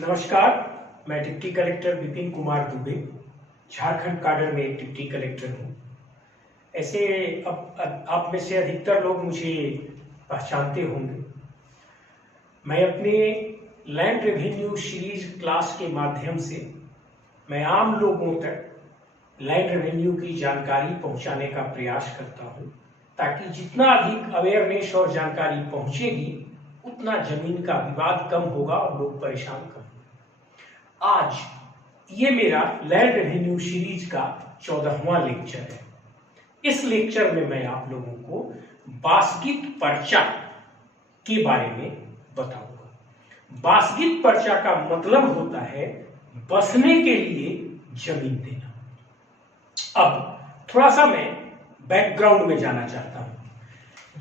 नमस्कार, मैं deputy collector Vipin Kumar Dubey, Jharkhand cadre में एक डिप्टी कलेक्टर हूँ। ऐसे अब आप में से अधिकतर लोग मुझे पहचानते होंगे। मैं अपने लैंड रेवेन्यू सीरीज क्लास के माध्यम से मैं आम लोगों तक लैंड रेवेन्यू की जानकारी पहुंचाने का प्रयास करता हूं, ताकि जितना अधिक अवेयरनेस और जानकारी पहुंचेगी उतना जमीन का विवाद कम होगा और लोग परेशान कम होंगे। आज ये मेरा लैंड रेवेन्यू सीरीज का 14वां लेक्चर है। इस लेक्चर में मैं आप लोगों को बासगीत पर्चा के बारे में बताऊंगा। बासगीत पर्चा का मतलब होता है बसने के लिए जमीन देना। अब थोड़ा सा मैं बैकग्राउंड में जाना चाहता हूं।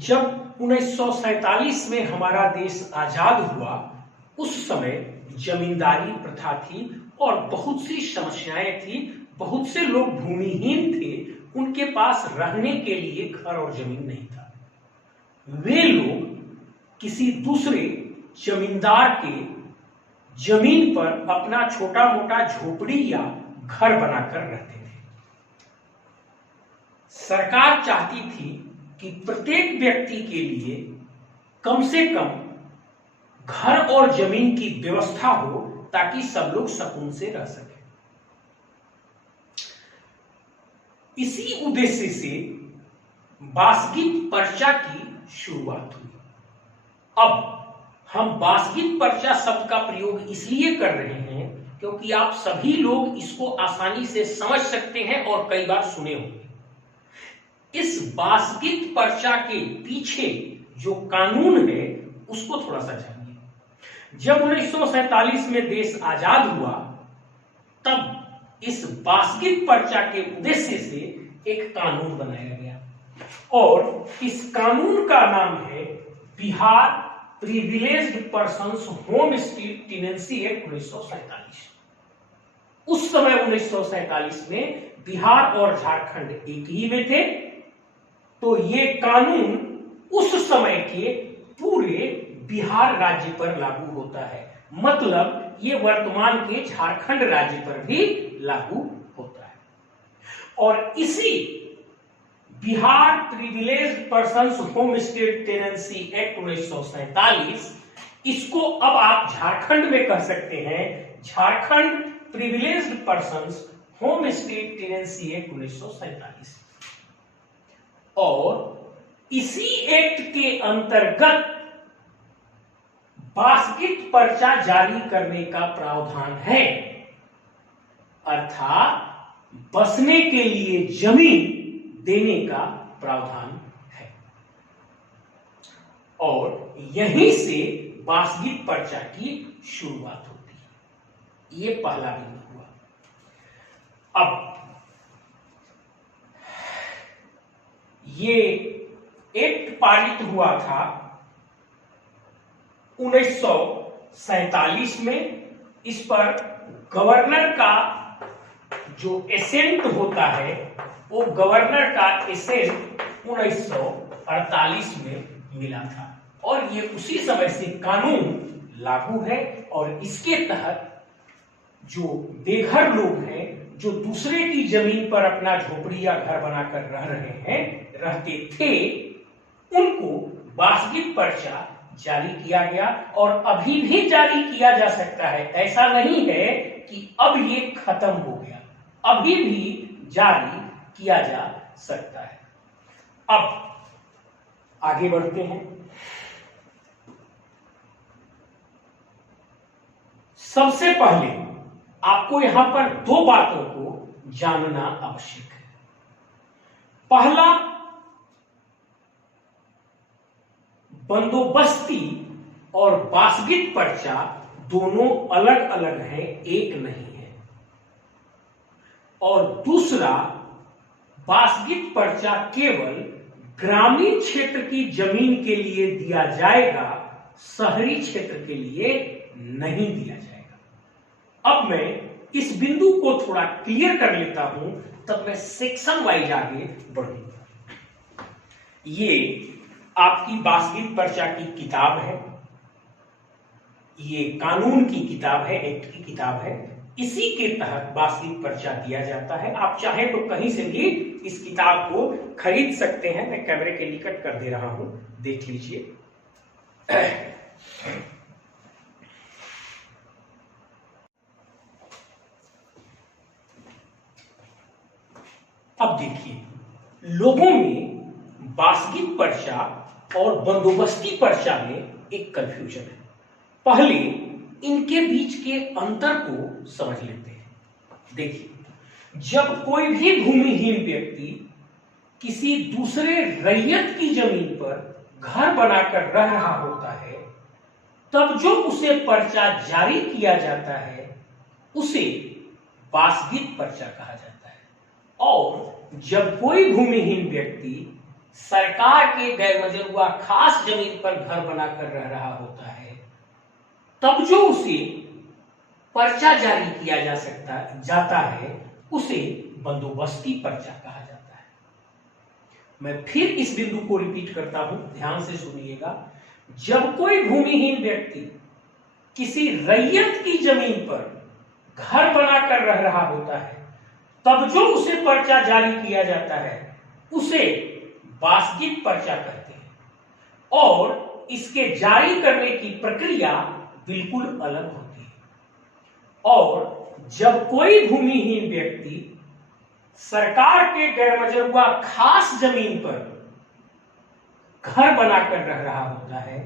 जब 1947 में हमारा देश आजाद हुआ, उस समय जमींदारी प्रथा थी और बहुत सी समस्याएं थी। बहुत से लोग भूमिहीन थे, उनके पास रहने के लिए घर और जमीन नहीं था। वे लोग किसी दूसरे जमींदार के जमीन पर अपना छोटा मोटा झोपड़ी या घर बनाकर रहते थे। सरकार चाहती थी कि प्रत्येक व्यक्ति के लिए कम से कम घर और जमीन की व्यवस्था हो, ताकि सब लोग सुकून से रह सके। इसी उद्देश्य से बासगीत पर्चा की शुरुआत हुई। अब हम बासगीत पर्चा शब्द का प्रयोग इसलिए कर रहे हैं क्योंकि आप सभी लोग इसको आसानी से समझ सकते हैं और कई बार सुने होंगे। इस बासगीत पर्चा के पीछे जो कानून है उसको थोड़ा सा जानिए। जब 1947 में देश आजाद हुआ, तब इस बासगीत पर्चा के उद्देश्य से एक कानून बनाया गया और इस कानून का नाम है Bihar privileged persons home stay tenancy act 1947। उस समय 1947 में बिहार और झारखंड एक ही में थे, तो ये कानून उस समय के पूरे बिहार राज्य पर लागू होता है। मतलब ये वर्तमान के झारखंड राज्य पर भी लागू होता है। और इसी Bihar privileged persons home stay tenancy act 1947, इसको अब आप झारखंड में कह सकते हैं Jharkhand privileged persons home stay tenancy act 1947। और इसी एक्ट के अंतर्गत बासगीत पर्चा जारी करने का प्रावधान है, अर्थात बसने के लिए जमीन देने का प्रावधान है। और यहीं से बासगीत पर्चा की शुरुआत होती है। यह पहला बिंदु हुआ। अब ये एक्ट पारित हुआ था 1947 में। इस पर गवर्नर का जो एसेंट होता है, वो गवर्नर का एसेंट 1948 में मिला था और ये उसी समय से कानून लागू है। और इसके तहत जो बेघर लोग हैं, जो दूसरे की जमीन पर अपना झोपड़ी या घर बनाकर रहते थे, उनको बासगीत पर्चा जारी किया गया और अभी भी जारी किया जा सकता है। ऐसा नहीं है कि अब ये खत्म हो गया, अभी भी जारी किया जा सकता है। अब आगे बढ़ते हैं। सबसे पहले आपको यहां पर दो बातों को जानना आवश्यक है। पहला, बंदोबस्ती और बासगीत पर्चा दोनों अलग अलग हैं, एक नहीं है। और दूसरा, बासगीत पर्चा केवल ग्रामीण क्षेत्र की जमीन के लिए दिया जाएगा, शहरी क्षेत्र के लिए नहीं दिया जाएगा। अब मैं इस बिंदु को थोड़ा क्लियर कर लेता हूं, तब मैं सेक्शन वाइज आगे बढ़ूंगा। ये आपकी बासगीत पर्चा की किताब है। ये कानून की किताब है, एक्ट की किताब है, इसी के तहत बासगीत पर्चा दिया जाता है। आप चाहे तो कहीं से भी इस किताब को खरीद सकते हैं। मैं कैमरे के निकट कर दे रहा हूं, देख लीजिए। अब देखिए, लोगों में बासगीत पर्चा और बंदोबस्ती पर्चा में एक कंफ्यूजन है। पहले इनके बीच के अंतर को समझ लेते हैं। देखिए, जब कोई भी भूमिहीन व्यक्ति किसी दूसरे रैयत की जमीन पर घर बनाकर रह रहा होता है, तब जो उसे पर्चा जारी किया जाता है उसे बासगीत पर्चा कहा जाता है। और जब कोई भूमिहीन व्यक्ति सरकार के गैरमंजूर हुआ खास जमीन पर घर बनाकर रह रहा होता है, तब जो उसे पर्चा जारी किया जाता है उसे बंदोबस्ती पर्चा कहा जाता है। मैं फिर इस बिंदु को रिपीट करता हूं, ध्यान से सुनिएगा। जब कोई भूमिहीन व्यक्ति किसी रैयत की जमीन पर घर बनाकर रह रहा होता है, तब जो उसे पर्चा जारी किया जाता है उसे बासगीत पर्चा कहते हैं। और इसके जारी करने की प्रक्रिया बिल्कुल अलग होती है। और जब कोई भूमिहीन व्यक्ति सरकार के गैरमंजूर खास जमीन पर घर बनाकर रह रहा होता है,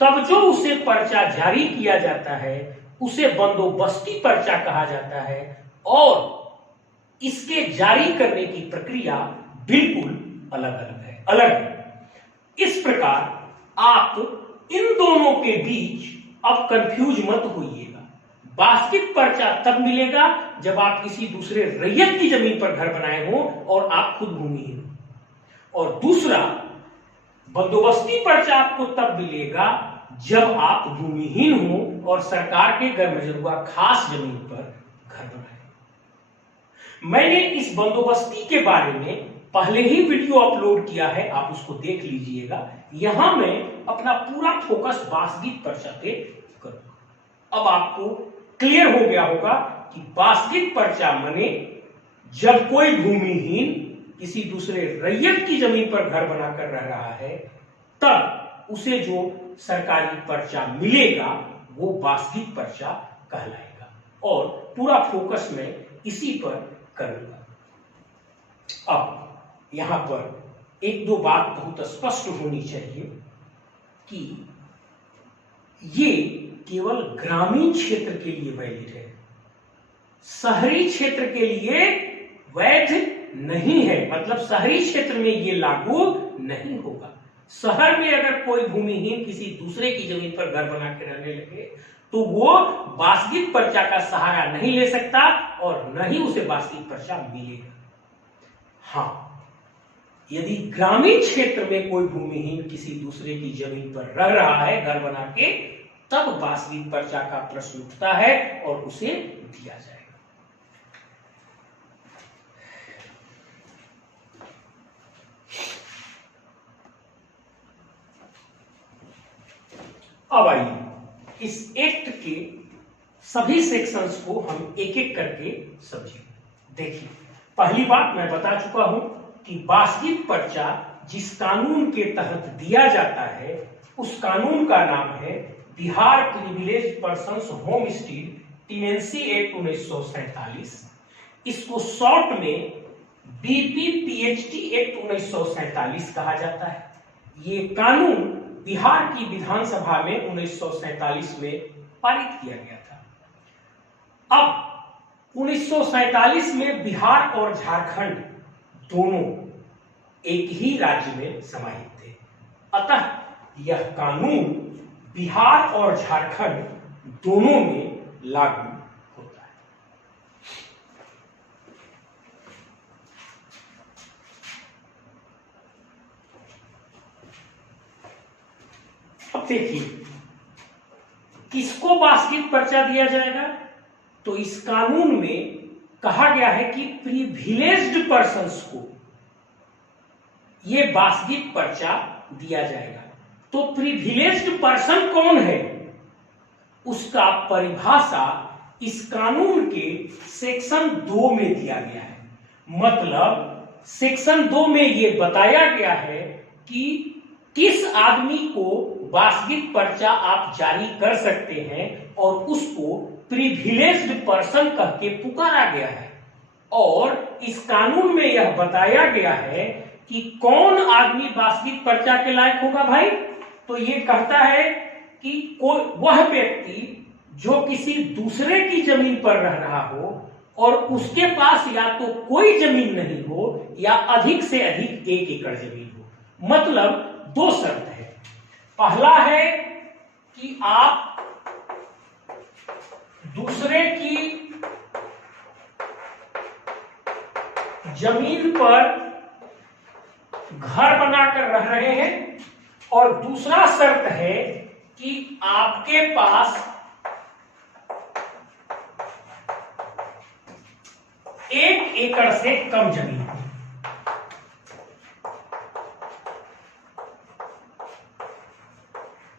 तब जो उसे पर्चा जारी किया जाता है उसे बंदोबस्ती पर्चा कहा जाता है। और इसके जारी करने की प्रक्रिया बिल्कुल अलग है। इस प्रकार आप इन दोनों के बीच अब कंफ्यूज मत होइएगा। बासगीत पर्चा तब मिलेगा जब आप किसी दूसरे रैयत की जमीन पर घर बनाए हो और आप खुद भूमिहीन हो। और दूसरा, बंदोबस्ती पर्चा आपको तब मिलेगा जब आप भूमिहीन हो और सरकार के गैरमंजूर खास जमीन पर घर बनाए। मैंने इस बंदोबस्ती के बारे में पहले ही वीडियो अपलोड किया है, आप उसको देख लीजिएगा। यहां मैं अपना पूरा फोकस बासगीत पर्चा पे करूंगा। अब आपको क्लियर हो गया होगा कि बासगीत पर्चा माने जब कोई भूमिहीन किसी दूसरे रैयत की जमीन पर घर बनाकर रह रहा है, तब उसे जो सरकारी पर्चा मिलेगा वो बासगीत पर्चा कहलाएगा। और पूरा फोकस मैं इसी पर करूंगा। अब यहां पर एक दो बात बहुत स्पष्ट होनी चाहिए कि ये केवल ग्रामीण क्षेत्र के लिए वैलिड है, शहरी क्षेत्र के लिए वैध नहीं है। मतलब शहरी क्षेत्र में ये लागू नहीं होगा। शहर में अगर कोई भूमिहीन किसी दूसरे की जमीन पर घर बना के रहने लगे तो वो बासगीत पर्चा का सहारा नहीं ले सकता और न ही उसे बासगीत पर्चा मिलेगा। हाँ, यदि ग्रामीण क्षेत्र में कोई भूमिहीन किसी दूसरे की जमीन पर रह रहा है घर बना के, तब बासगीत पर्चा का प्रश्न उठता है और उसे दिया जाएगा। अब आइए इस एक्ट के सभी सेक्शंस को हम एक एक करके समझें। देखिए, पहली बात मैं बता चुका हूं कि बासगीत पर्चा जिस कानून के तहत दिया जाता है उस कानून का नाम है Bihar privilege persons home stead tenancy act 1947। इसको शॉर्ट में बीपीपीएचटी एक्ट 1947 कहा जाता है। ये कानून बिहार की विधानसभा में 1947 में पारित किया गया था। अब 1947 में बिहार और झारखंड दोनों एक ही राज्य में समाहित थे। अतः यह कानून बिहार और झारखंड दोनों में लागू होता है। अब देखिए, किसको बासगीत पर्चा दिया जाएगा? तो इस कानून में कहा गया है कि प्रिविलेज्ड पर्सन्स को यह बासगीत पर्चा दिया जाएगा। तो प्रिविलेज्ड पर्सन कौन है? उसका परिभाषा इस कानून के सेक्शन 2 में दिया गया है। मतलब सेक्शन 2 में ये बताया गया है कि किस आदमी को वास्तविक पर्चा आप जारी कर सकते हैं और उसको प्रिविलेज्ड पर्सन कह के पुकारा गया है। और इस कानून में यह बताया गया है कि कौन आदमी वास्तविक पर्चा के लायक होगा भाई। तो ये कहता है कि कोई वह व्यक्ति जो किसी दूसरे की जमीन पर रह रहा हो और उसके पास या तो कोई जमीन नहीं हो या अधिक से अधिक 1 एकड़ जमीन हो। मतलब 2 शर्त है। पहला है कि आप दूसरे की जमीन पर घर बनाकर रह रहे हैं और दूसरा शर्त है कि आपके पास 1 एकड़ से कम जमीन है।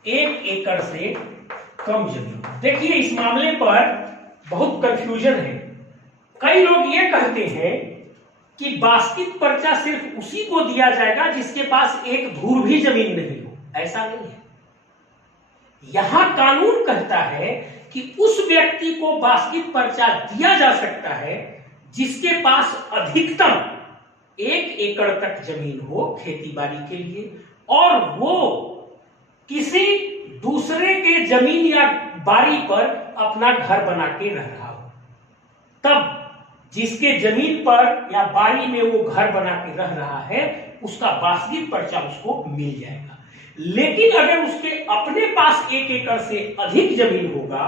1 एकड़ से कम जमीन। देखिए इस मामले पर बहुत कंफ्यूजन है। कई लोग ये कहते हैं कि वास्तविक पर्चा सिर्फ उसी को दिया जाएगा जिसके पास 1 धूर भी जमीन नहीं हो। ऐसा नहीं है। यहां कानून कहता है कि उस व्यक्ति को वास्तविक पर्चा दिया जा सकता है जिसके पास अधिकतम 1 एकड़ तक जमीन हो खेती-बाड़ी के लिए और वो किसी दूसरे के जमीन या बाड़ी पर अपना घर बना के रह रहा हो। तब जिसके जमीन पर या बाड़ी में वो घर बना के रह रहा है उसका वास्तविक पर्चा उसको मिल जाएगा। लेकिन अगर उसके अपने पास 1 एकड़ से अधिक जमीन होगा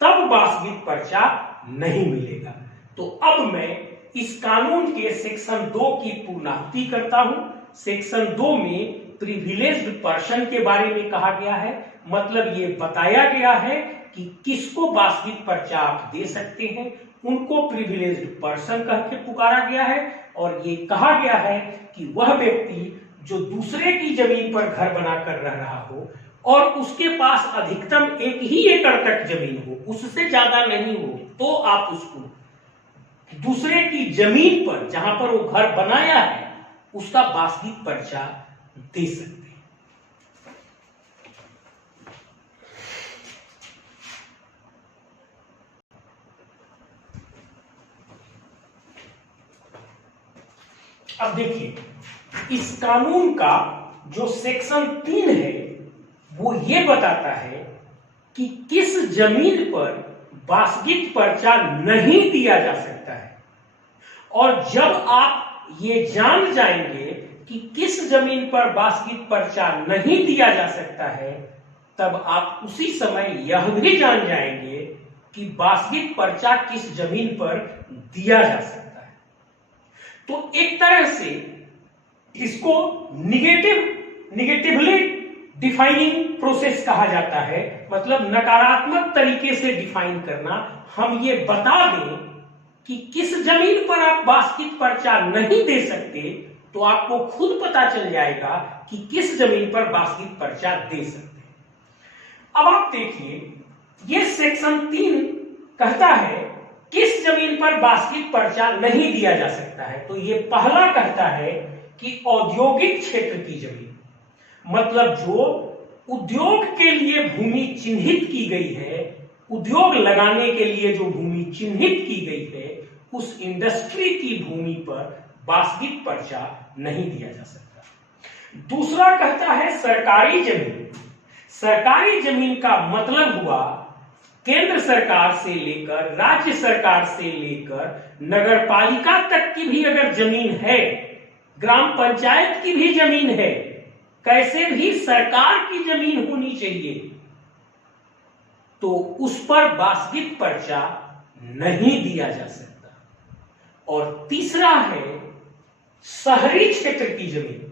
तब वास्तविक पर्चा नहीं मिलेगा। तो अब मैं इस कानून के सेक्शन 2 की पुनरावृत्ति करता हूं। सेक्शन 2 में प्रिविलेज्ड पर्सन के बारे में कहा गया है। मतलब ये बताया गया है कि किसको वास्तविक पर्चा आप दे सकते हैं, उनको प्रिविलेज्ड पर्सन कह के पुकारा गया है। और ये कहा गया है कि वह व्यक्ति जो दूसरे की जमीन पर घर बनाकर रह रहा हो और उसके पास अधिकतम 1 ही एकड़ तक जमीन हो, उससे ज्यादा नहीं हो, तो आप उसको दूसरे की जमीन पर जहां पर वो घर बनाया है उसका वास्तविक पर्चा दे सकते हैं। अब देखिए इस कानून का जो सेक्शन 3 है वो ये बताता है कि किस जमीन पर वास्तविक पर्चा नहीं दिया जा सकता है। और जब आप ये जान जाएंगे कि किस जमीन पर वास्तविक पर्चा नहीं दिया जा सकता है तब आप उसी समय यह भी जान जाएंगे कि वास्तविक पर्चा किस जमीन पर दिया जा सकता है। तो एक तरह से इसको निगेटिवली डिफाइनिंग प्रोसेस कहा जाता है। मतलब नकारात्मक तरीके से डिफाइन करना। हम ये बता दें कि किस जमीन पर आप वास्तविक पर्चा नहीं दे सकते तो आपको खुद पता चल जाएगा कि किस जमीन पर वास्तविक पर्चा दे सकते हैं। अब आप देखिए ये सेक्शन 3 कहता है किस जमीन पर वास्तविक पर्चा नहीं दिया जा सकता है। तो ये पहला कहता है कि औद्योगिक क्षेत्र की जमीन, मतलब जो उद्योग के लिए भूमि चिन्हित की गई है, उद्योग लगाने के लिए जो भूमि चिन्हित की गई है उस इंडस्ट्री की भूमि पर वास्तविक पर्चा नहीं दिया जा सकता। दूसरा कहता है सरकारी जमीन। सरकारी जमीन का मतलब हुआ केंद्र सरकार से लेकर राज्य सरकार से लेकर नगर पालिका तक की भी अगर जमीन है, ग्राम पंचायत की भी जमीन है, कैसे भी सरकार की जमीन होनी चाहिए तो उस पर वास्तविक पर्चा नहीं दिया जा सकता। और तीसरा है शहरी क्षेत्र की जमीन।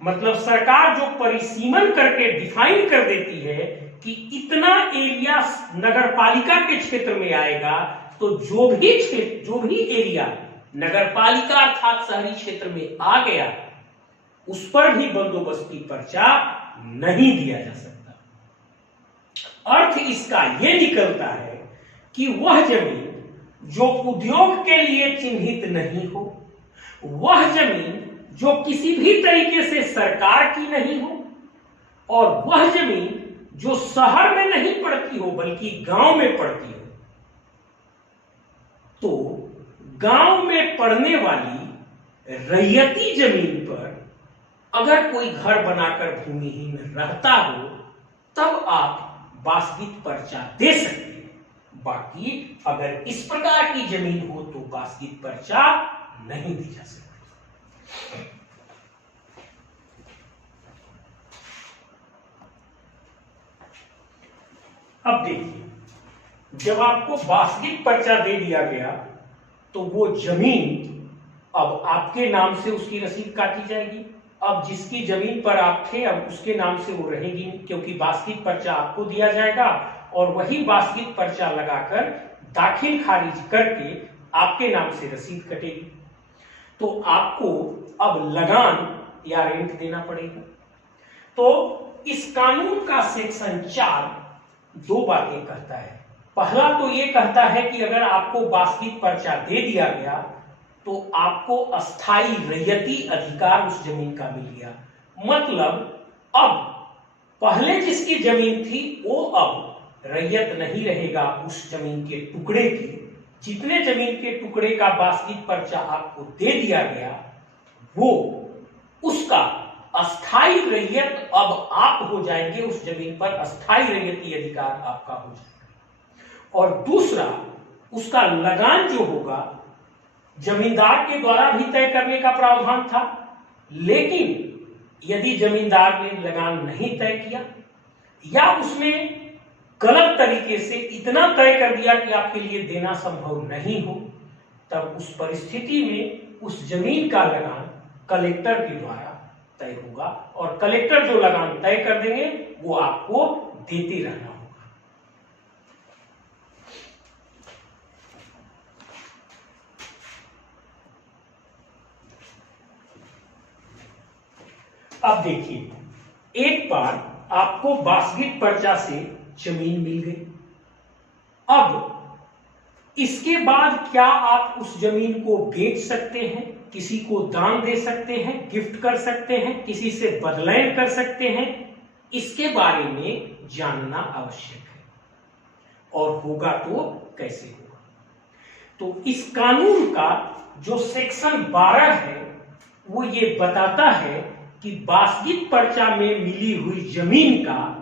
मतलब सरकार जो परिसीमन करके डिफाइन कर देती है कि इतना एरिया नगर पालिका के क्षेत्र में आएगा तो जो भी एरिया नगर पालिका अर्थात शहरी क्षेत्र में आ गया उस पर भी बंदोबस्ती पर्चा नहीं दिया जा सकता। अर्थ इसका यह निकलता है कि वह जमीन जो उद्योग के लिए चिन्हित नहीं हो, वह जमीन जो किसी भी तरीके से सरकार की नहीं हो, और वह जमीन जो शहर में नहीं पड़ती हो बल्कि गांव में पड़ती हो, तो गांव में पड़ने वाली रैयती जमीन पर अगर कोई घर बनाकर भूमिहीन रहता हो तब आप बासगीत पर्चा दे सकते हैं। बाकी अगर इस प्रकार की जमीन हो तो बासगीत पर्चा नहीं दी जा सकती। अब देखिए, जब आपको बासगीत पर्चा दे दिया गया तो वो जमीन अब आपके नाम से उसकी रसीद काटी जाएगी। अब जिसकी जमीन पर आप थे अब उसके नाम से वो रहेगी नहीं, क्योंकि बासगीत पर्चा आपको दिया जाएगा और वही बासगीत पर्चा लगाकर दाखिल खारिज करके आपके नाम से रसीद कटेगी। तो आपको अब लगान या रेंट देना पड़ेगा। तो इस कानून का सेक्शन 4 दो बातें कहता है। पहला तो ये कहता है कि अगर आपको बासगीत पर्चा दे दिया गया तो आपको अस्थाई रैयती अधिकार उस जमीन का मिल गया। मतलब अब पहले जिसकी जमीन थी वो अब रैयत नहीं रहेगा उस जमीन के टुकड़े की। जितने जमीन के टुकड़े का बासगीत पर्चा आपको दे दिया गया वो उसका अस्थाई रैयत अब आप हो जाएंगे, उस जमीन पर अस्थाई रैयती अधिकार आपका हो जाएगा। और दूसरा, उसका लगान जो होगा जमींदार के द्वारा भी तय करने का प्रावधान था, लेकिन यदि जमींदार ने लगान नहीं तय किया या उसने गलत तरीके से इतना तय कर दिया कि आपके लिए देना संभव नहीं हो, तब उस परिस्थिति में उस जमीन का लगान कलेक्टर के द्वारा तय होगा और कलेक्टर जो लगान तय कर देंगे वो आपको देते रहना होगा। अब देखिए, एक बार आपको बासगीत पर्चा से जमीन मिल गई। अब इसके बाद क्या आप उस जमीन को बेच सकते हैं, किसी को दान दे सकते हैं, गिफ्ट कर सकते हैं, किसी से बदलैन कर सकते हैं, इसके बारे में जानना आवश्यक है। और होगा तो कैसे होगा? तो इस कानून का जो सेक्शन 12 है वो ये बताता है कि बासगीत पर्चा में मिली हुई जमीन का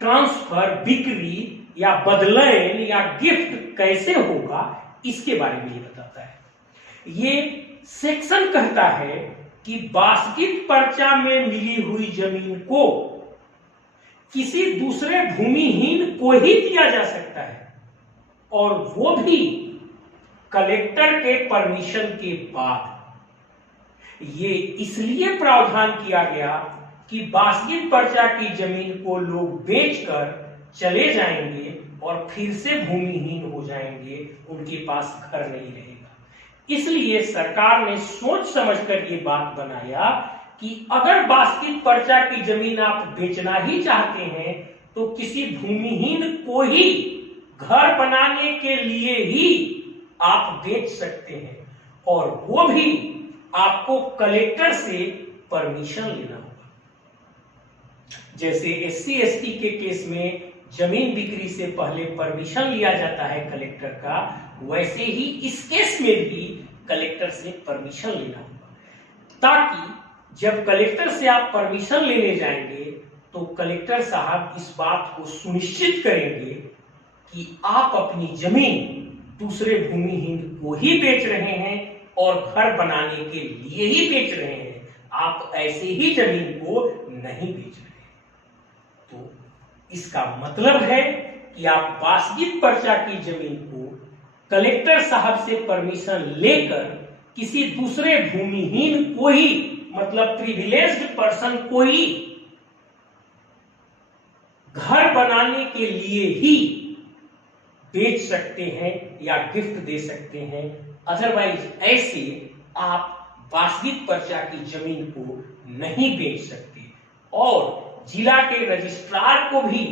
ट्रांसफर, बिक्री या बदलैन या गिफ्ट कैसे होगा, इसके बारे में ये बताता है। ये सेक्शन कहता है कि बासगीत पर्चा में मिली हुई जमीन को किसी दूसरे भूमिहीन को ही दिया जा सकता है और वो भी कलेक्टर के परमिशन के बाद। ये इसलिए प्रावधान किया गया कि बासगीत पर्चा की जमीन को लोग बेचकर चले जाएंगे और फिर से भूमिहीन हो जाएंगे, उनके पास घर नहीं रहेगा। इसलिए सरकार ने सोच समझकर ये बात बनाया कि अगर बासगीत पर्चा की जमीन आप बेचना ही चाहते हैं तो किसी भूमिहीन को ही घर बनाने के लिए ही आप बेच सकते हैं और वो भी आपको कलेक्टर से परमिशन लेना होगा। जैसे SC ST के केस में जमीन बिक्री से पहले परमिशन लिया जाता है कलेक्टर का, वैसे ही इस केस में भी कलेक्टर से परमिशन लेना होगा, ताकि जब कलेक्टर से आप परमिशन लेने जाएंगे तो कलेक्टर साहब इस बात को सुनिश्चित करेंगे कि आप अपनी जमीन दूसरे भूमिहीन को ही बेच रहे हैं और घर बनाने के लिए ही बेच रहे हैं, आप ऐसे ही जमीन को नहीं बेच रहे। तो इसका मतलब है कि आप बासगीत पर्चा की जमीन को कलेक्टर साहब से परमिशन लेकर किसी दूसरे भूमिहीन को ही, मतलब प्रिविलेज्ड पर्सन को ही घर बनाने के लिए ही बेच सकते हैं या गिफ्ट दे सकते हैं। अदरवाइज ऐसे आप बासगीत पर्चा की जमीन को नहीं बेच सकते। और जिला के रजिस्ट्रार को भी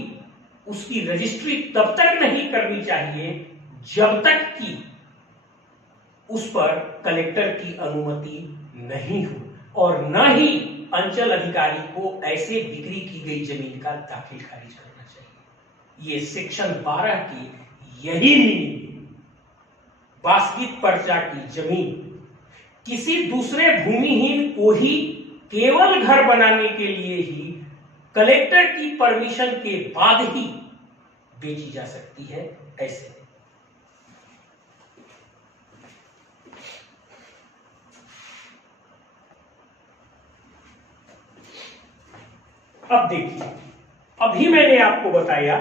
उसकी रजिस्ट्री तब तक नहीं करनी चाहिए जब तक कि उस पर कलेक्टर की अनुमति नहीं हो और न ही अंचल अधिकारी को ऐसे बिक्री की गई जमीन का दाखिल खारिज करना चाहिए। ये सेक्शन 12 की यही मीनिंग। बास्कित पर्चा की जमीन किसी दूसरे भूमिहीन को ही केवल घर बनाने के लिए ही कलेक्टर की परमिशन के बाद ही बेची जा सकती है। ऐसे अब देखिए, अभी मैंने आपको बताया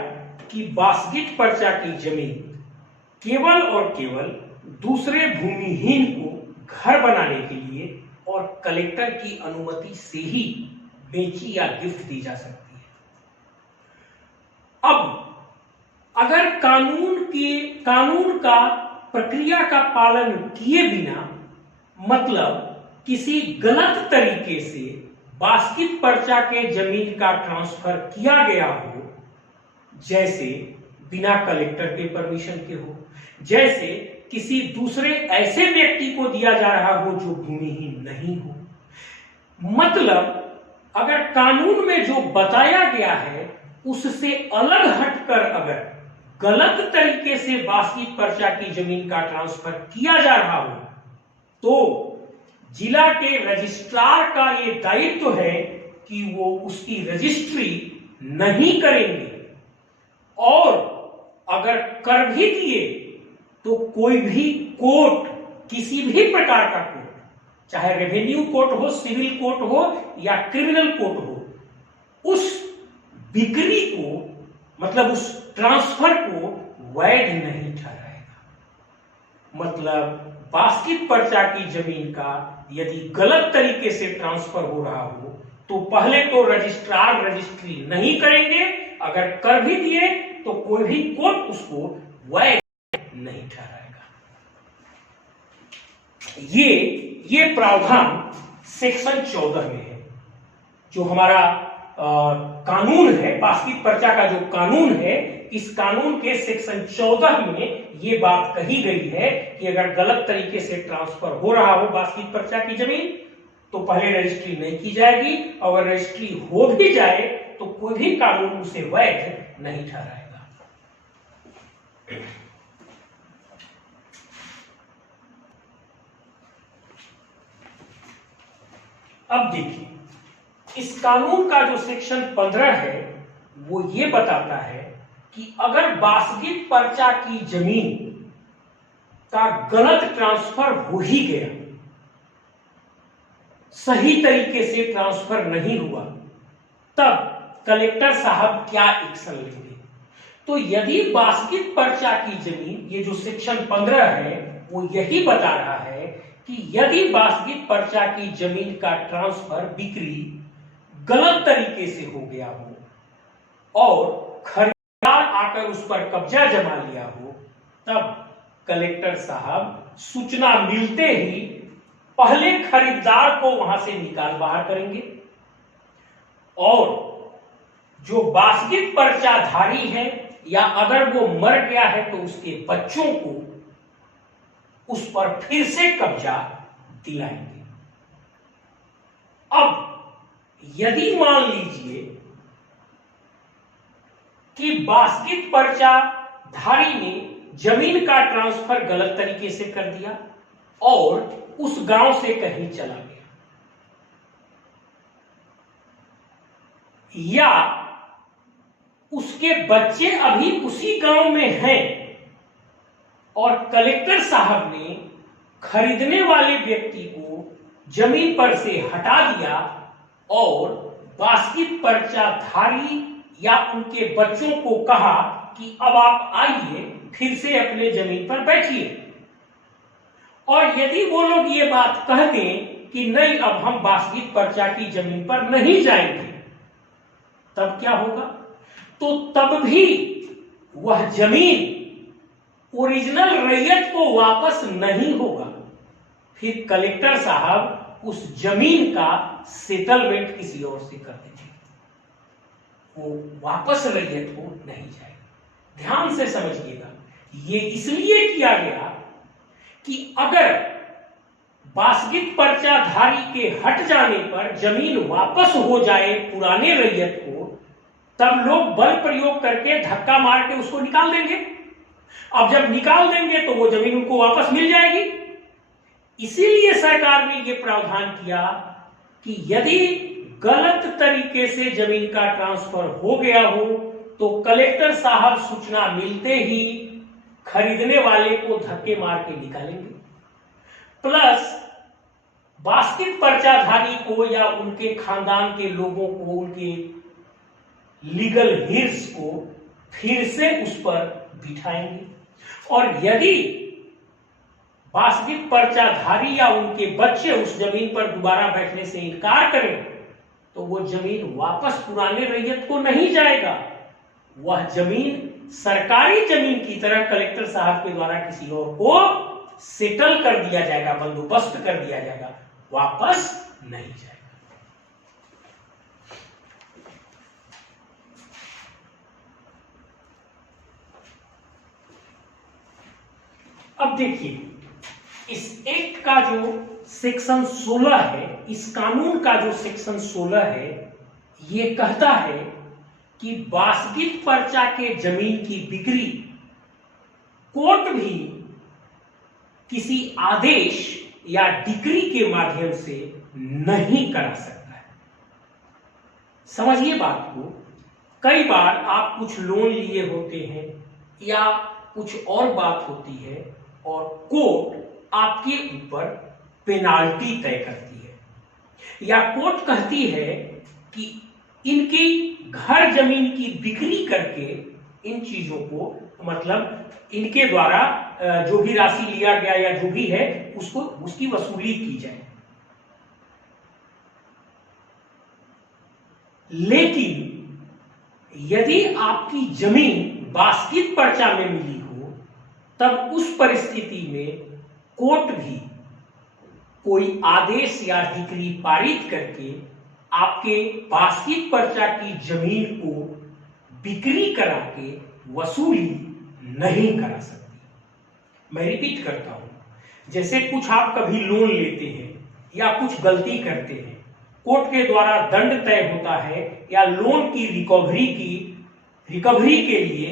कि बास्किट पर्चा की जमीन केवल और केवल दूसरे भूमिहीन को घर बनाने के लिए और कलेक्टर की अनुमति से ही बेची या गिफ्ट दी जा सकती है। अब अगर कानून का प्रक्रिया का पालन किए बिना, मतलब किसी गलत तरीके से बास्किट पर्चा के जमीन का ट्रांसफर किया गया हो, जैसे बिना कलेक्टर के परमिशन के हो, जैसे किसी दूसरे ऐसे व्यक्ति को दिया जा रहा हो जो भूमिहीन नहीं हो, मतलब अगर कानून में जो बताया गया है उससे अलग हटकर अगर गलत तरीके से बास्किट पर्चा की जमीन का ट्रांसफर किया जा रहा हो, तो जिला के रजिस्ट्रार का ये दायित्व है कि वो उसकी रजिस्ट्री नहीं करेंगे, और अगर कर भी दिए तो कोई भी कोर्ट, किसी भी प्रकार का कोर्ट, चाहे रेवेन्यू कोर्ट हो, सिविल कोर्ट हो या क्रिमिनल कोर्ट हो, उस बिक्री को, मतलब उस ट्रांसफर को वैध नहीं ठहराएगा। मतलब बास्किट पर्चा की जमीन का यदि गलत तरीके से ट्रांसफर हो रहा हो तो पहले तो रजिस्ट्रार रजिस्ट्री नहीं करेंगे, अगर कर भी दिए तो कोई भी कोर्ट उसको वैध नहीं ठहराएगा। ये प्रावधान सेक्शन 14 में है। जो हमारा कानून है, बास्किट पर्चा का जो कानून है, इस कानून के सेक्शन 14 में ये बात कही गई है कि अगर गलत तरीके से ट्रांसफर हो रहा हो बास्किट पर्चा की जमीन तो पहले रजिस्ट्री नहीं की जाएगी, और रजिस्ट्री हो भी जाए तो कोई भी कानून उसे वैध नहीं ठहराएगा। अब देखिए, इस कानून का जो सेक्शन 15 है वो ये बताता है कि अगर बास्किट पर्चा की जमीन का गलत ट्रांसफर हो ही गया, सही तरीके से ट्रांसफर नहीं हुआ, तब कलेक्टर साहब क्या एक्शन लेंगे। तो यदि बास्किट पर्चा की जमीन, ये जो सेक्शन 15 है वो यही बता रहा है कि यदि बास्किट पर्चा की जमीन का ट्रांसफर, बिक्री गलत तरीके से हो गया हो और खरीदार आकर उस पर कब्जा जमा लिया हो, तब कलेक्टर साहब सूचना मिलते ही पहले खरीदार को वहां से निकाल बाहर करेंगे, और जो बास्किट पर्चाधारी है या अगर वो मर गया है तो उसके बच्चों को उस पर फिर से कब्जा दिलाएंगे। अब यदि मान लीजिए कि बास्किट पर्चाधारी ने जमीन का ट्रांसफर गलत तरीके से कर दिया और उस गांव से कहीं चला गया, या उसके बच्चे अभी उसी गांव में हैं और कलेक्टर साहब ने खरीदने वाले व्यक्ति को जमीन पर से हटा दिया और बास्किट पर्चाधारी या उनके बच्चों को कहा कि अब आप आइए फिर से अपने जमीन पर बैठिए, और यदि वो लोग ये बात कह दें कि नहीं अब हम बास्किट पर्चा की जमीन पर नहीं जाएंगे, तब क्या होगा? तो तब भी वह जमीन ओरिजिनल रैयत को वापस नहीं होगा, फिर कलेक्टर साहब उस जमीन का सेटलमेंट किसी और से कर देंगे। वो वापस रैयत को नहीं जाएगा। ध्यान से समझिएगा, ये इसलिए किया गया कि अगर बासगित पर्चाधारी के हट जाने पर जमीन वापस हो जाए पुराने रैयत को, तब लोग बल प्रयोग करके धक्का मार के उसको निकाल देंगे। अब जब निकाल देंगे तो वो जमीन उनको वापस मिल जाएगी। इसीलिए सरकार ने ये प्रावधान किया कि यदि गलत तरीके से जमीन का ट्रांसफर हो गया हो तो कलेक्टर साहब सूचना मिलते ही खरीदने वाले को धक्के मार के निकालेंगे, प्लस बासगित पर्चाधारी को या उनके खानदान के लोगों को, उनके लीगल हिर्स को फिर से उस पर बिठाएंगे। और यदि बासगित पर्चाधारी या उनके बच्चे उस जमीन पर दोबारा बैठने से इनकार करें तो वो जमीन वापस पुराने रैयत को नहीं जाएगा, वह जमीन सरकारी जमीन की तरह कलेक्टर साहब के द्वारा किसी और को सेटल कर दिया जाएगा, बंदोबस्त कर दिया जाएगा, वापस नहीं जाएगा। अब देखिए, इस एक्ट का जो सेक्शन 16 है, इस कानून का जो सेक्शन 16 है, ये कहता है कि बासगित पर्चा के जमीन की बिक्री कोर्ट भी किसी आदेश या डिक्री के माध्यम से नहीं करा सकता है। समझिए बात को, कई बार आप कुछ लोन लिए होते हैं या कुछ और बात होती है और कोर्ट आपके ऊपर पेनाल्टी तय करती है या कोर्ट कहती है कि इनकी घर जमीन की बिक्री करके इन चीजों को, मतलब इनके द्वारा जो भी राशि लिया गया या जो भी है उसको, उसकी वसूली की जाए। लेकिन यदि आपकी जमीन बासगित पर्चा में मिली हो, तब उस परिस्थिति में कोर्ट भी कोई आदेश या डिक्री पारित करके आपके बासगित पर्चा की जमीन को बिक्री करा के वसूली नहीं करा सकती। मैं रिपीट करता हूं, जैसे कुछ आप कभी लोन लेते हैं या कुछ गलती करते हैं, कोर्ट के द्वारा दंड तय होता है या लोन की रिकवरी के लिए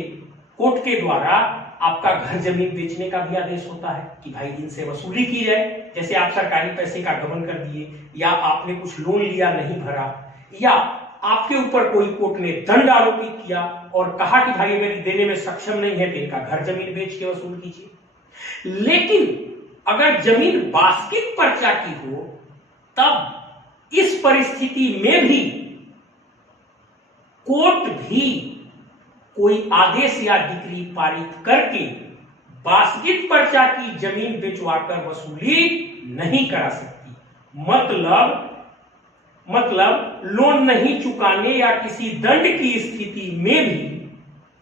कोर्ट के द्वारा आपका घर जमीन बेचने का भी आदेश होता है कि भाई इनसे वसूली की जाए। जैसे आप सरकारी पैसे का गबन कर दिए या आपने कुछ लोन लिया नहीं भरा या आपके ऊपर कोई कोर्ट ने दंड आरोपित किया और कहा कि भाई अगर देने में सक्षम नहीं है तो इनका घर जमीन बेच के वसूल कीजिए। लेकिन अगर जमीन बासगित पर्चा की हो, तब इस परिस्थिति में भी कोर्ट भी कोई आदेश या डिक्री पारित करके बासगित पर्चा की जमीन बेचवाकर वसूली नहीं करा सकती। मतलब लोन नहीं चुकाने या किसी दंड की स्थिति में भी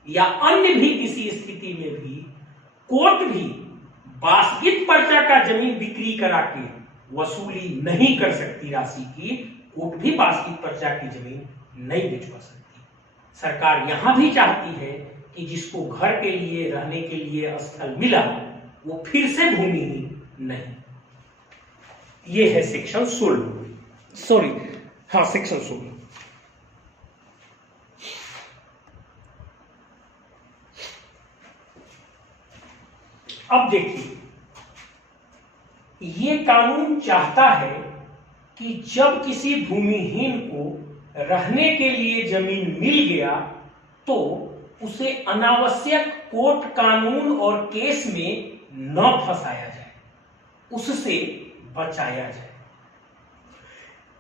या अन्य भी किसी स्थिति में भी कोर्ट भी बासगित पर्चा का जमीन बिक्री करा के वसूली नहीं कर सकती राशि की। कोर्ट भी बासगित पर्चा की जमीन नहीं बेचवा सकती। सरकार यहां भी चाहती है कि जिसको घर के लिए, रहने के लिए स्थल मिला वो फिर से भूमिहीन नहीं। ये है सेक्शन 16, सेक्शन 16। अब देखिए, ये कानून चाहता है कि जब किसी भूमिहीन को रहने के लिए जमीन मिल गया तो उसे अनावश्यक कोर्ट कानून और केस में न फंसाया जाए, उससे बचाया जाए।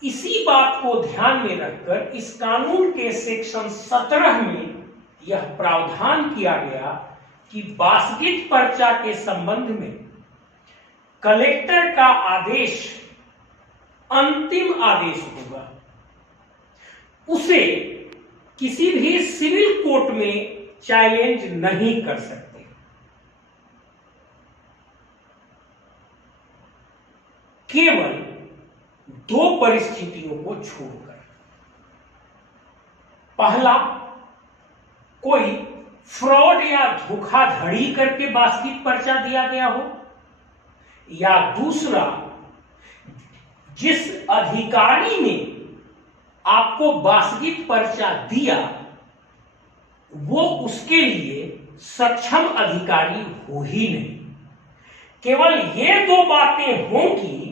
इसी बात को ध्यान में रखकर इस कानून के सेक्शन 17 में यह प्रावधान किया गया कि बासगित पर्चा के संबंध में कलेक्टर का आदेश अंतिम आदेश होगा। उसे किसी भी सिविल कोर्ट में चैलेंज नहीं कर सकते। केवल 2 परिस्थितियों को छोड़कर। पहला, कोई फ्रॉड या धोखाधड़ी करके वास्तविक पर्चा दिया गया हो, या दूसरा जिस अधिकारी ने आपको वास्तविक पर्चा दिया वो उसके लिए सक्षम अधिकारी हो ही नहीं। केवल ये दो बातें होंगी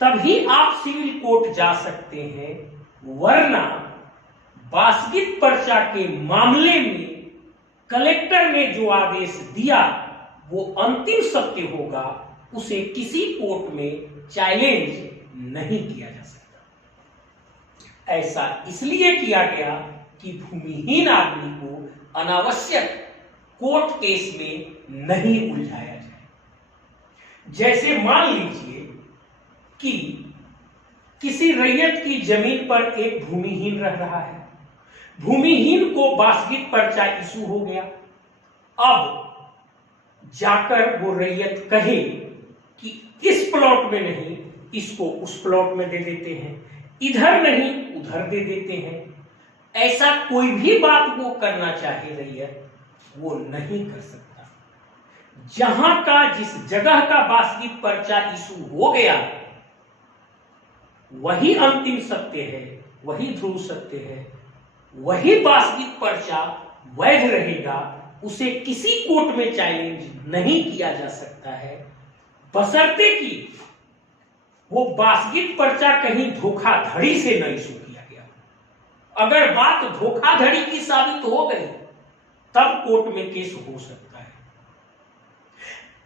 तभी आप सिविल कोर्ट जा सकते हैं, वरना वास्तविक पर्चा के मामले में कलेक्टर ने जो आदेश दिया वो अंतिम सत्य होगा, उसे किसी कोर्ट में चैलेंज नहीं किया जा सकता। ऐसा इसलिए किया गया कि भूमिहीन आदमी को अनावश्यक कोर्ट केस में नहीं उलझाया जाए। जैसे मान लीजिए कि किसी रैयत की जमीन पर एक भूमिहीन रह रहा है, भूमिहीन को वास्तविक पर्चा इशू हो गया। अब जाकर वो रैयत कहे कि इस प्लॉट में नहीं, इसको उस प्लॉट में दे देते हैं, इधर नहीं उधर दे देते हैं, ऐसा कोई भी बात वो करना चाहे रैयत, वो नहीं कर सकता। जहां का जिस जगह का वास्तविक पर्चा इशू हो गया वही अंतिम सत्य है, वही ध्रुव सत्य है, वही वास्तविक पर्चा वैध रहेगा, उसे किसी कोर्ट में चैलेंज नहीं किया जा सकता है, बशर्ते कि वो वास्तविक पर्चा कहीं धोखाधड़ी से न इशू किया गया। अगर बात धोखाधड़ी की साबित हो गई तब कोर्ट में केस हो सकता है।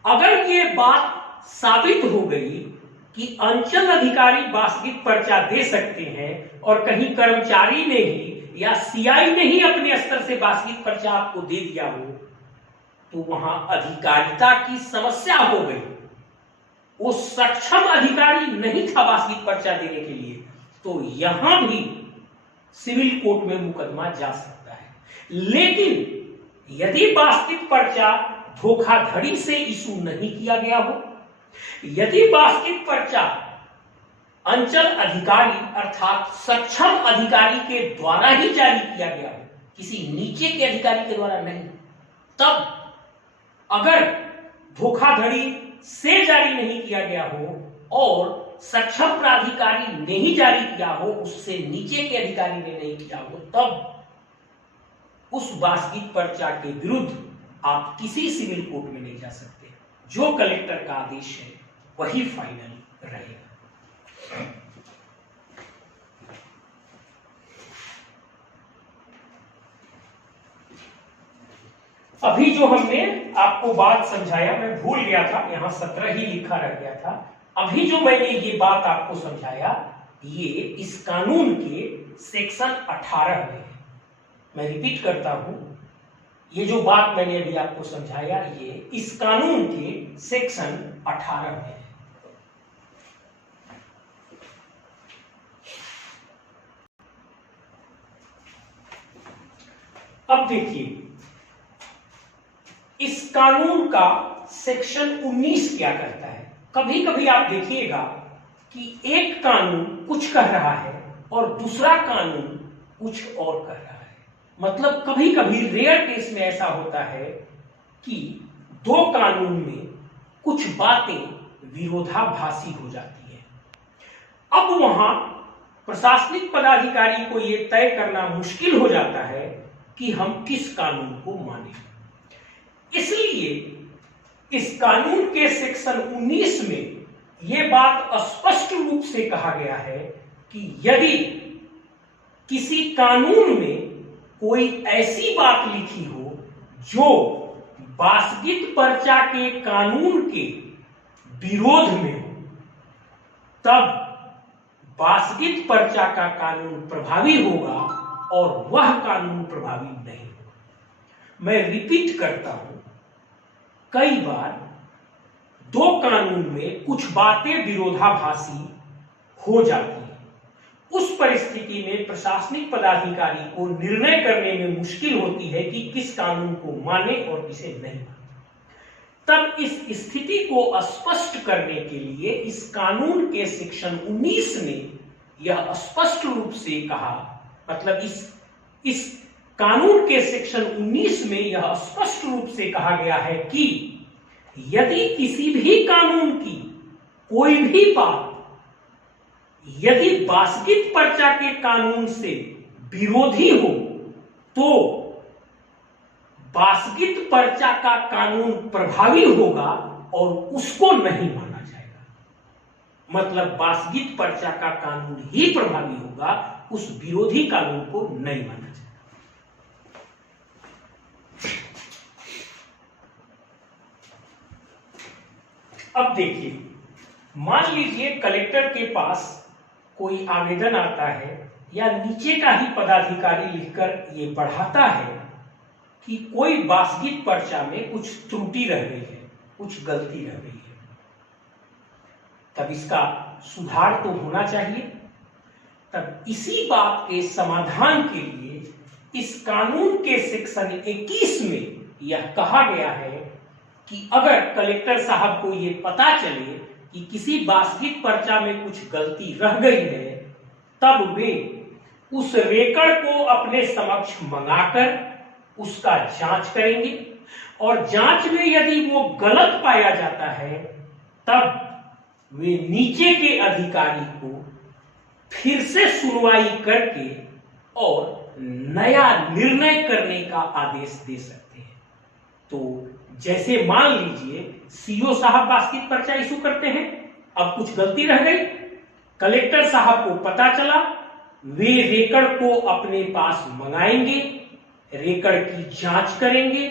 अगर ये बात साबित हो गई कि अंचल अधिकारी वास्तविक पर्चा दे सकते हैं और कहीं कर्मचारी ने ही या सीआई ने ही अपने स्तर से वास्तविक पर्चा आपको दे दिया हो, तो वहां अधिकारिता की समस्या हो गई। वो सक्षम अधिकारी नहीं था वास्तविक पर्चा देने के लिए, तो यहां भी सिविल कोर्ट में मुकदमा जा सकता है। लेकिन यदि वास्तविक पर्चा धोखाधड़ी से इशू नहीं किया गया हो, यदि वास्तविक पर्चा अंचल अधिकारी अर्थात सक्षम अधिकारी के द्वारा ही जारी किया गया हो, किसी नीचे के अधिकारी के द्वारा नहीं, तब अगर धोखाधड़ी से जारी नहीं किया गया हो और सक्षम प्राधिकारी ने ही जारी किया हो, उससे नीचे के अधिकारी ने नहीं किया हो, तब उस वास्तविक पर्चा के विरुद्ध आप किसी सिविल कोर्ट में नहीं जा सकते। जो कलेक्टर का आदेश है वही फाइनल रहेगा। अभी जो हमने आपको बात समझाया, मैं भूल गया था, यहां 17 ही लिखा रह गया था। अभी जो मैंने ये बात आपको समझाया, ये इस कानून के सेक्शन 18 में है। मैं रिपीट करता हूं, ये जो बात मैंने अभी आपको समझाया, ये इस कानून के सेक्शन 18 में है। अब देखिए इस कानून का सेक्शन 19 क्या कहता है। कभी कभी आप देखिएगा कि एक कानून कुछ कह रहा है और दूसरा कानून कुछ और कह रहा है। मतलब कभी कभी रेयर केस में ऐसा होता है कि दो कानून में कुछ बातें विरोधाभासी हो जाती है। अब वहां प्रशासनिक पदाधिकारी को यह तय करना मुश्किल हो जाता है कि हम किस कानून को मानें। इसलिए इस कानून के सेक्शन 19 में यह बात स्पष्ट रूप से कहा गया है कि यदि किसी कानून में कोई ऐसी बात लिखी हो जो वास्तविक पर्चा के कानून के विरोध में हो, तब वास्तविक पर्चा का कानून प्रभावी होगा और वह कानून प्रभावी नहीं होगा। मैं रिपीट करता हूं, कई बार दो कानून में कुछ बातें विरोधाभासी हो जाती हैं। उस परिस्थिति में प्रशासनिक पदाधिकारी को निर्णय करने में मुश्किल होती है कि किस कानून को माने और किसे नहीं माने। तब इस स्थिति को स्पष्ट करने के लिए इस कानून के सेक्शन 19 ने यह स्पष्ट रूप से कहा, मतलब इस कानून के सेक्शन 19 में यह स्पष्ट रूप से कहा गया है कि यदि किसी भी कानून की कोई भी बात यदि बासगीत पर्चा के कानून से विरोधी हो तो बासगीत पर्चा का कानून प्रभावी होगा और उसको नहीं माना जाएगा। मतलब बासगीत पर्चा का कानून ही प्रभावी होगा, उस विरोधी कानून को नहीं माना जाएगा। अब देखिए, मान लीजिए कलेक्टर के पास कोई आवेदन आता है या नीचे का ही पदाधिकारी लिखकर ये बढ़ाता है कि कोई बासगीत पर्चा में कुछ त्रुटि रह गई है, कुछ गलती रह गई है, तब इसका सुधार तो होना चाहिए। तब इसी बात के समाधान के लिए इस कानून के सेक्शन 21 में यह कहा गया है कि अगर कलेक्टर साहब को ये पता चले कि किसी बासगीत पर्चा में कुछ गलती रह गई है, तब वे उस रेकॉर्ड को अपने समक्ष मंगाकर उसका जांच करेंगे और जांच में यदि वो गलत पाया जाता है तब वे नीचे के अधिकारी को फिर से सुनवाई करके और नया निर्णय करने का आदेश दे सकते हैं। तो जैसे मान लीजिए सीओ साहब बासगीत पर्चा इशू करते हैं, अब कुछ गलती रह गई, कलेक्टर साहब को पता चला, वे रेकॉर्ड को अपने पास मंगाएंगे, रेकॉर्ड की जांच करेंगे।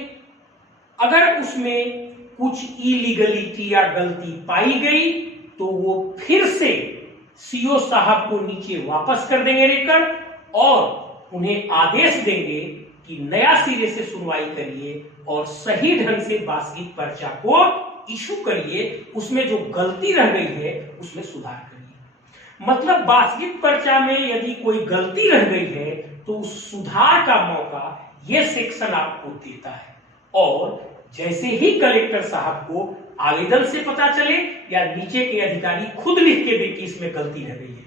अगर उसमें कुछ इलीगलिटी या गलती पाई गई तो वो फिर से सीओ साहब को नीचे वापस कर देंगे रेकॉर्ड और उन्हें आदेश देंगे कि नया सिरे से सुनवाई करिए और सही ढंग से बासगीत पर्चा को इशू करिए, उसमें जो गलती रह गई है उसमें सुधार करिए। मतलब बासगीत पर्चा में यदि कोई गलती रह गई है तो उस सुधार का मौका यह सेक्शन आपको देता है। और जैसे ही कलेक्टर साहब को आवेदन से पता चले या नीचे के अधिकारी खुद लिख के दे कि इसमें गलती रह गई है,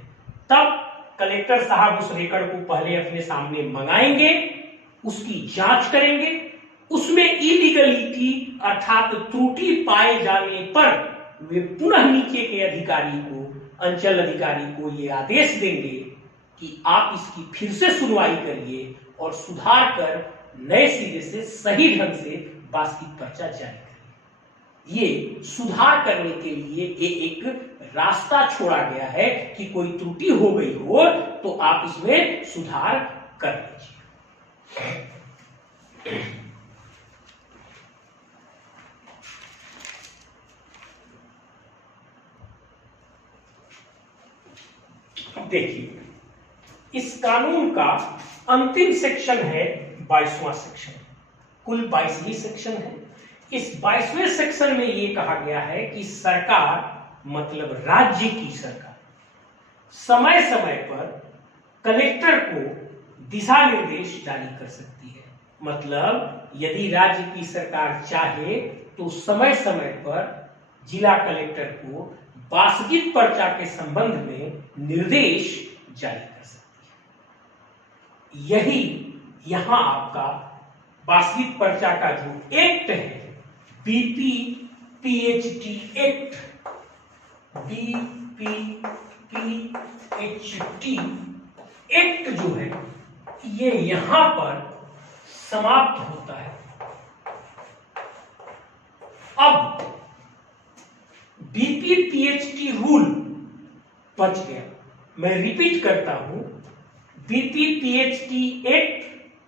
तब कलेक्टर साहब उस रिकॉर्ड को पहले अपने सामने मंगाएंगे, उसकी जांच करेंगे, उसमें इलीगलिटी अर्थात त्रुटि पाए जाने पर वे पुनः नीचे के अधिकारी को, अंचल अधिकारी को ये आदेश देंगे कि आप इसकी फिर से सुनवाई करिए और सुधार कर नए सिरे से सही ढंग से बासगीत पर्चा जारी करिए। ये सुधार करने के लिए ये एक रास्ता छोड़ा गया है कि कोई त्रुटि हो गई हो तो आप इसमें सुधार कर लीजिए। अब देखिए, इस कानून का अंतिम सेक्शन है 22वां सेक्शन। कुल 22 ही सेक्शन है। इस 22वें सेक्शन में यह कहा गया है कि सरकार, मतलब राज्य की सरकार, समय समय पर कलेक्टर को दिशा निर्देश जारी कर सकती है। मतलब यदि राज्य की सरकार चाहे तो समय समय पर जिला कलेक्टर को बासगीत पर्चा के संबंध में निर्देश जारी कर सकती है। यही यहां आपका बासगीत पर्चा का जो एक्ट है, बीपीपीएचटी एक्ट, बीपीपीएचटी एक्ट जो है ये यहां पर समाप्त होता है। अब बीपीपीएचटी रूल बच गया। मैं रिपीट करता हूं, बीपीपीएचटी एक्ट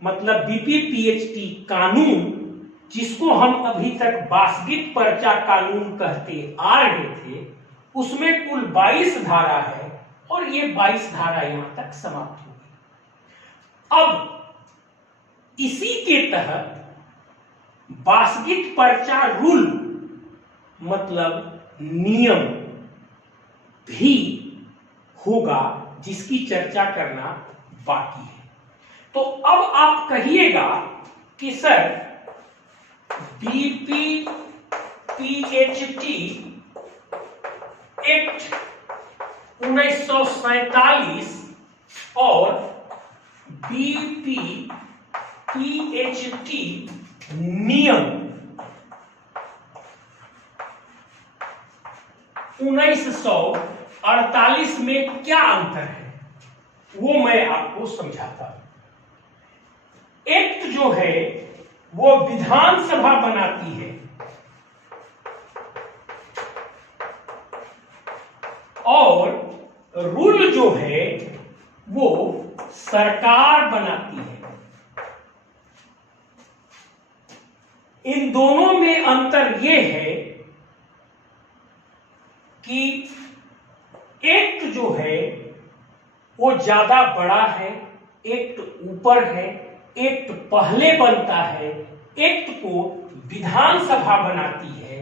मतलब बीपीपीएचटी कानून, जिसको हम अभी तक बासगीत पर्चा कानून कहते आ रहे थे, उसमें कुल 22 धारा है और ये 22 धारा यहां तक समाप्त हो गई। अब इसी के तहत बासगीत पर्चा रूल मतलब नियम भी होगा, जिसकी चर्चा करना बाकी है। तो अब आप कहिएगा कि सर बीपीपीएचटी एक्ट 1947 और बीपीपीएचटी पीएचटी नियम 1948 में क्या अंतर है वो मैं आपको समझाता हूं। एक्ट जो है वो विधानसभा बनाती है और रूल जो है वो सरकार बनाती है। इन दोनों में अंतर ये है कि एक्ट जो है वो ज्यादा बड़ा है, एक्ट ऊपर है, एक्ट पहले बनता है, एक्ट को विधानसभा बनाती है।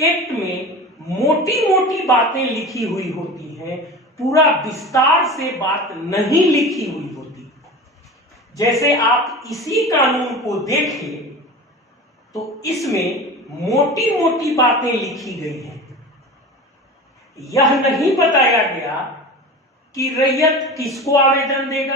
एक्ट में मोटी मोटी बातें लिखी हुई होती हैं, पूरा विस्तार से बात नहीं लिखी हुई होती। जैसे आप इसी कानून को देखें तो इसमें मोटी मोटी बातें लिखी गई हैं। यह नहीं बताया गया कि रैयत किसको आवेदन देगा,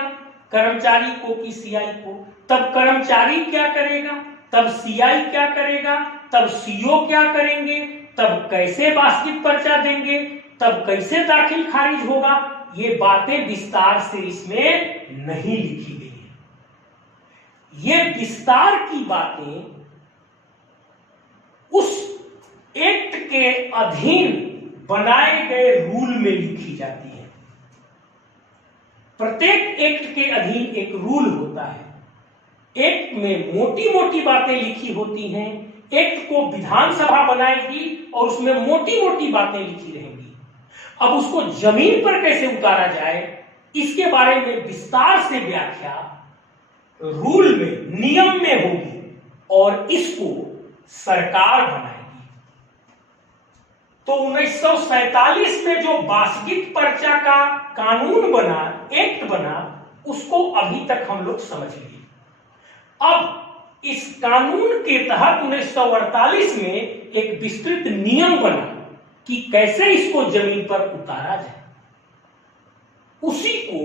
कर्मचारी को कि सीआई को, तब कर्मचारी क्या करेगा, तब सीआई क्या करेगा, तब सीओ क्या करेंगे, तब कैसे वास्तविक पर्चा देंगे, तब कैसे दाखिल खारिज होगा। ये बातें विस्तार से इसमें नहीं लिखी गई है। ये विस्तार की बातें उस एक्ट के अधीन बनाए गए रूल में लिखी जाती है। प्रत्येक एक्ट के अधीन एक रूल होता है। एक्ट में मोटी मोटी बातें लिखी होती हैं। एक्ट को विधानसभा बनाएगी और उसमें मोटी मोटी बातें लिखी रहेंगी। अब उसको जमीन पर कैसे उतारा जाए इसके बारे में विस्तार से व्याख्या रूल में, नियम में होगी और इसको सरकार बनाएगी। तो 1947 में जो वास्तविक पर्चा का कानून बना, एक्ट बना, उसको अभी तक हम लोग समझ लिए। अब इस कानून के तहत 1948 में एक विस्तृत नियम बना कि कैसे इसको जमीन पर उतारा जाए। उसी को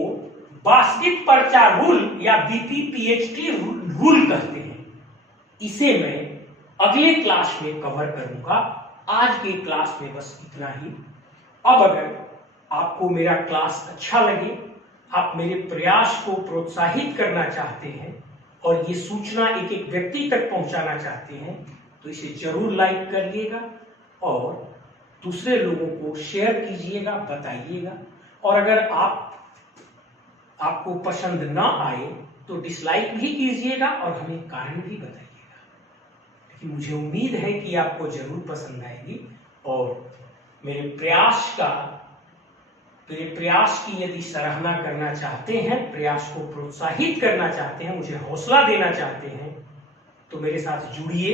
वास्तविक पर्चा रूल या बीपीपीएचटी रूल कहते हैं। इसे मैं अगले क्लास में कवर करूंगा। आज के क्लास में बस इतना ही। अब अगर आपको मेरा क्लास अच्छा लगे, आप मेरे प्रयास को प्रोत्साहित करना चाहते हैं और ये सूचना एक एक व्यक्ति तक पहुंचाना चाहते हैं तो इसे जरूर लाइक करिएगा और दूसरे लोगों को शेयर कीजिएगा, बताइएगा। और अगर आपको पसंद ना आए तो डिसलाइक भी कीजिएगा और हमें कारण भी बताइएगा। लेकिन मुझे उम्मीद है कि आपको जरूर पसंद आएगी और मेरे प्रयास की यदि सराहना करना चाहते हैं, प्रयास को प्रोत्साहित करना चाहते हैं, मुझे हौसला देना चाहते हैं तो मेरे साथ जुड़िए,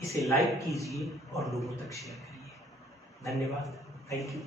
इसे लाइक कीजिए और लोगों तक शेयर करिए। धन्यवाद। Thank you.